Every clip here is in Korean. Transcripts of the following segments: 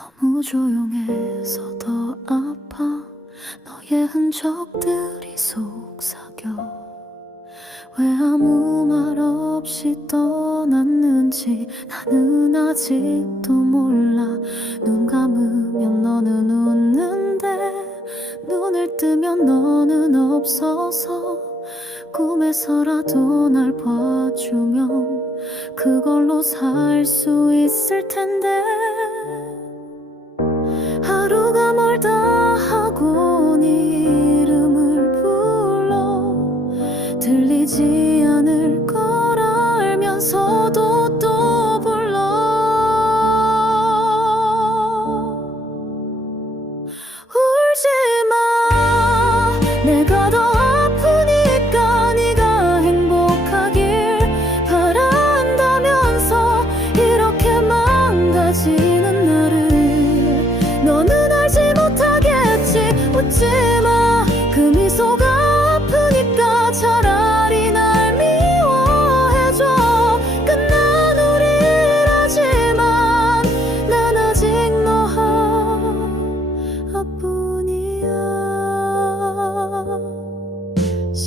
너무 조용해서 더 아파. 너의 흔적들이 속삭여. 왜 아무 말 없이 떠났는지 나는 아직도 몰라. 눈 감으면 너는 웃는데 눈을 뜨면 너는 없어서. 꿈에서라도 날 봐주면 그걸로 살 수 있을 텐데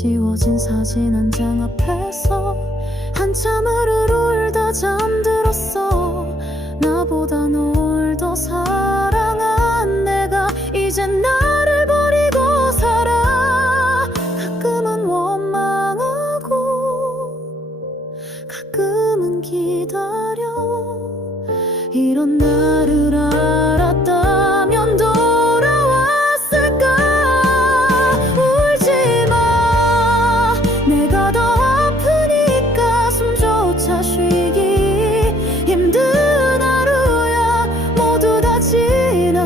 지워진 사진 한 장 앞에서 한참을 울다 잠들었어. 나보다 널 더 사랑한 내가 이젠 나를 버리고 살아. 가끔은 원망하고 가끔은 기다려. 이런 나를 알았다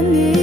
지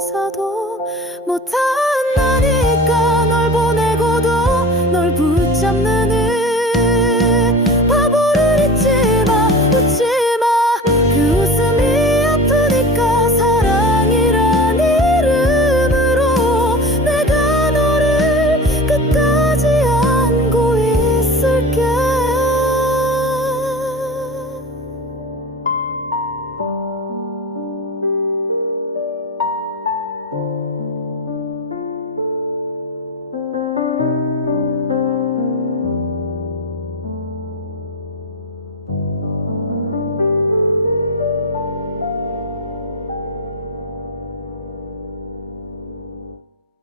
마지막 인사도 못한다니까? 널 보내고도 널 붙잡는